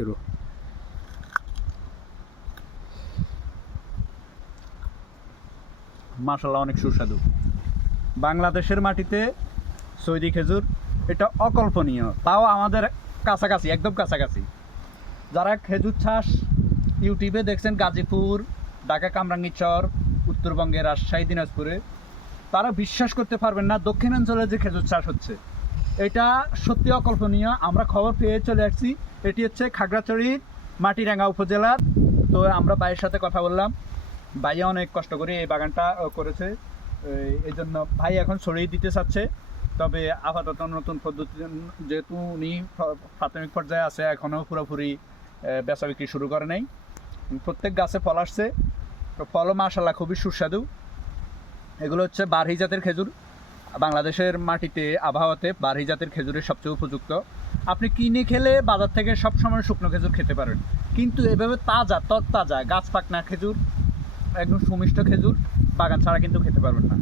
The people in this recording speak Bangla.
শুরু। মাশাআল্লাহ, অনেক সুস্বাদু। বাংলাদেশের মাটিতে সৌদি খেজুর, এটা অকল্পনীয়। তাও আমাদের কাছাকাছি, একদম কাছাকাছি। যারা খেজুর চাষ ইউটিউবে দেখছেন, গাজীপুর, ঢাকা কামরাঙ্গীরচর, উত্তরবঙ্গের রাজশাহী, দিনাজপুরে, তারা বিশ্বাস করতে পারবেন না দক্ষিণাঞ্চলে যে খেজুর চাষ হচ্ছে, এটা সত্যি অকল্পনীয়। আমরা খবর পেয়ে চলে আসছি। এটি হচ্ছে খাগড়াছড়ির মাটিরাঙ্গা উপজেলার। তো আমরা ভাইয়ের সাথে কথা বললাম। ভাইয়া অনেক কষ্ট করে এই বাগানটা করেছে, এই জন্য ভাই এখন ছড়িয়ে দিতে চাচ্ছে। তবে আপাতত নতুন পদ্ধতি, যেহেতু উনি প্রাথমিক পর্যায়ে আছে, এখনও পুরোপুরি বেচা বিক্রি শুরু করে নাই। প্রত্যেক গাছে ফল আসছে, তো ফলও মাশাআল্লাহ খুবই সুস্বাদু। এগুলো হচ্ছে বারহি জাতের খেজুর। বাংলাদেশের মাটিতে, আবহাওয়াতে বারহি জাতের খেজুরের সবচেয়ে উপযুক্ত। আপনি কিনে খেলে বাজার থেকে সবসময় শুকনো খেজুর খেতে পারেন, কিন্তু এভাবে তাজা, তরতাজা, গাছ পাকনা খেজুর, একদম সুমিষ্ট খেজুর বাগান ছাড়া কিন্তু খেতে পারবেন না।